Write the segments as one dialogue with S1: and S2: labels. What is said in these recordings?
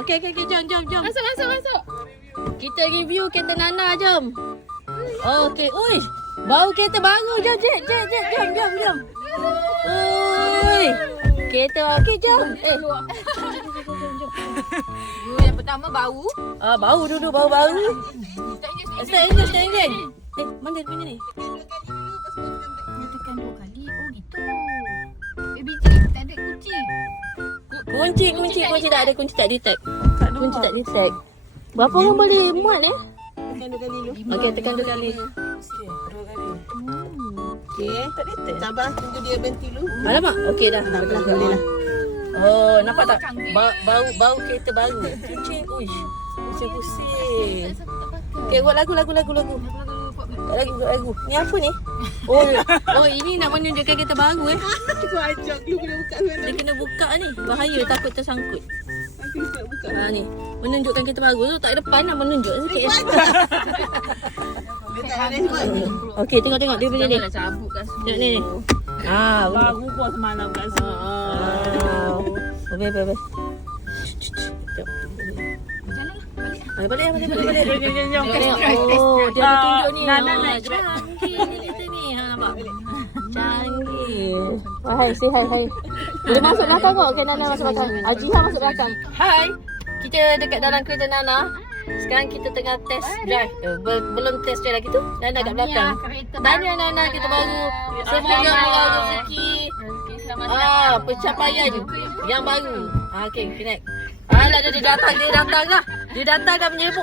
S1: Okey. Jom.
S2: Masuk.
S1: Kita review kereta Nana, jom. Okey. Ui, bau kereta baru. Jom. Ui. Kereta okey, jom.
S2: Jom. Yang pertama bau.
S1: Bau dulu, bau baru. Start engine. Mana ni?
S2: Dia tekan 2 kali. Oh, gitu. ABG, tak ada kunci.
S1: Kunci tak ada, kunci tak detect. Kunci tak detect. Berapa orang boleh muat ni?
S3: Tekan 2 kali dulu.
S1: Okey, tekan 2 kali.
S3: Okey. Tak detect. Sabar, tunggu dia berhenti dulu.
S1: Alamak, okey dah.
S3: Boleh lah.
S1: Oh, nampak tak?
S2: Canggih.
S1: Bau kereta baru. Kucing, uish. Pusing.
S2: Tak pakai.
S1: Okey, buat lagu. Lagu. Ni apa ni? Oh, ini nak menunjukkan kereta baru
S3: Cukup ajak dulu kena buka sana.
S1: Dia kena buka ni. Bahaya, takut tersangkut.
S3: Nanti nak buka.
S1: Ni. Menunjukkan kereta baru tu tak depan nak menunjuk sikit.
S3: Dia tak ada semua.
S1: Okey, tengok dia punya ni.
S2: Janganlah cabut kat semua.
S1: Tengok ni.
S3: Baru buat semalam kat semua.
S1: Baik.
S2: Jalanlah, balik.
S1: Balik.
S3: Jom.
S1: Oh, dia ada tunjuk ni.
S3: Nana.
S1: Canggih ni kereta ni. Nampak? Canggih. Hai, say hi. Boleh masuk belakang kok. Okay, Nana masuk belakang. Ajiha masuk belakang. Hai. Kita dekat dalam kereta Nana. Sekarang kita tengah test drive. Belum test drive lagi tu. Nana kat belakang. Tahniah Nana, kita baru. Semoga murah rezeki. Pencapaian yang baru. Okey, connect. Alah, dia datang dah. Dia datang dah menyebut.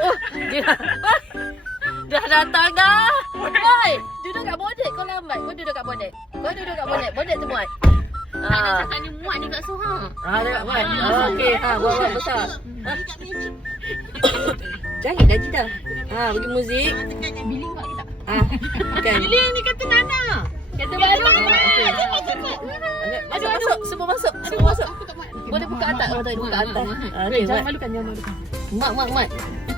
S1: Dah datang dah. Oi, duduk kat bonet. Kau lambat. Kau duduk kat bonet. Bonet tu muat.
S2: Cakap ni muat dekat Sohang.
S1: Dekat muat. Okey, buat besar. Jangan gaji dah. Bagi muzik.
S2: Billing buat kita.
S1: Bukan.
S3: Billy ni kata Nana.
S2: Kata baru.
S1: Masuk. Semua masuk. Boleh buka atas. Buka atas.
S3: Jangan malukan.
S1: Mat.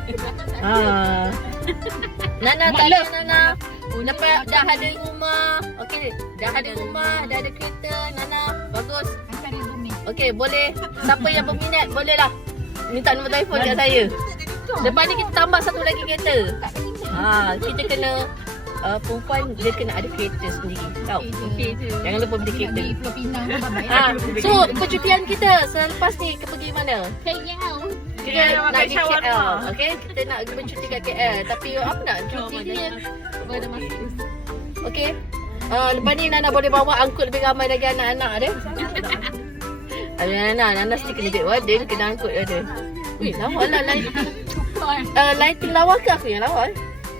S1: Nana, tanya Nana. Dapat dah ada rumah. Okey, dah ada rumah, dah ada kereta. Nana, bagus.
S2: Akan ada bumi.
S1: Okey, boleh. Siapa yang berminat, bolehlah minta nombor telefon kat saya. Lepas ni kita tambah satu lagi kereta. Kita kena perempuan dia kena ada kereta sendiri. Tahu? Jangan lupa beli kereta.
S2: Di Pulau Pinang tu babai.
S1: So, percutian kita selepas ni pergi mana?
S2: KL.
S1: Kita nak pergi KL. Okey, kita nak bercuti kat KL. Tapi apa nak cuti dia?
S2: Pada masa
S1: Okey. Lepas ni Nana boleh bawa angkut lebih ramai lagi anak-anak dia. Nana mesti kena get warden, kena angkut dia. Weh, lawa lah lighting lawa ke aku yang lawa?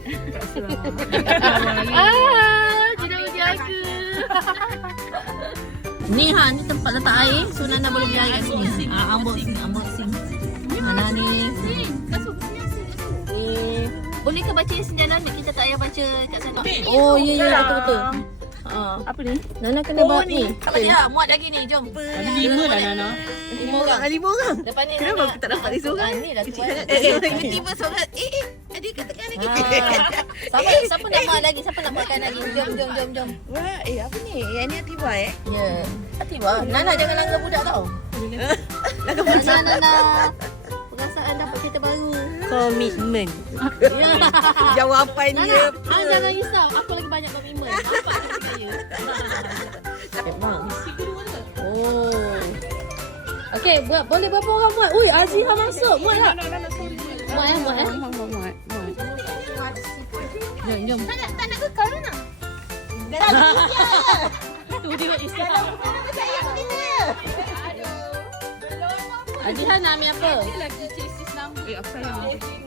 S1: Tidak berjaga. Ni tempat letak air. So Nana boleh beli air kat sini. Unboxing. Mana ni? Boleh ke baca sejalan? Kita tak payah baca kat sana. Oh, ya, betul.
S3: Apa ni?
S1: Nana kena bawa ni. Tak payah, muat lagi ni. Jom.
S3: Ada 5 dah Nana.
S1: 5 orang. Lepas ni
S3: Kenapa aku tak dapat ni seorang?
S1: Ni dah tu.
S3: Tiba-tiba seorang. Adik kat tengah lagi.
S1: Siapa nak muat lagi? Siapa nak muatkan lagi? Jom.
S3: Wah, apa ni? Yang ni Atiba
S1: Ya. Atiba. Nana jangan langgar budak tau. Nana. Perasaan dapat kereta baru.
S3: Komitmen.
S1: Ya.
S3: Jawapannya.
S1: Nana, jangan risau. Aku lagi banyak komitmen. Apa aku kaya? Oh. Okey, boleh berapa orang muat? Ui, Aziha masuk. Muat tak? Muat. Jom.
S2: Tak nak kekal Nana.
S1: Tu dia istirahat. Aziha nak ambil apa?
S2: Lagi chassis number.
S3: Apa yang?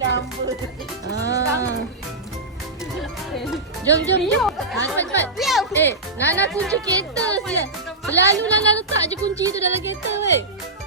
S1: Jom. Cepat. Nana kunci kereta. Selalu Nana letak je kunci tu dalam kereta weh.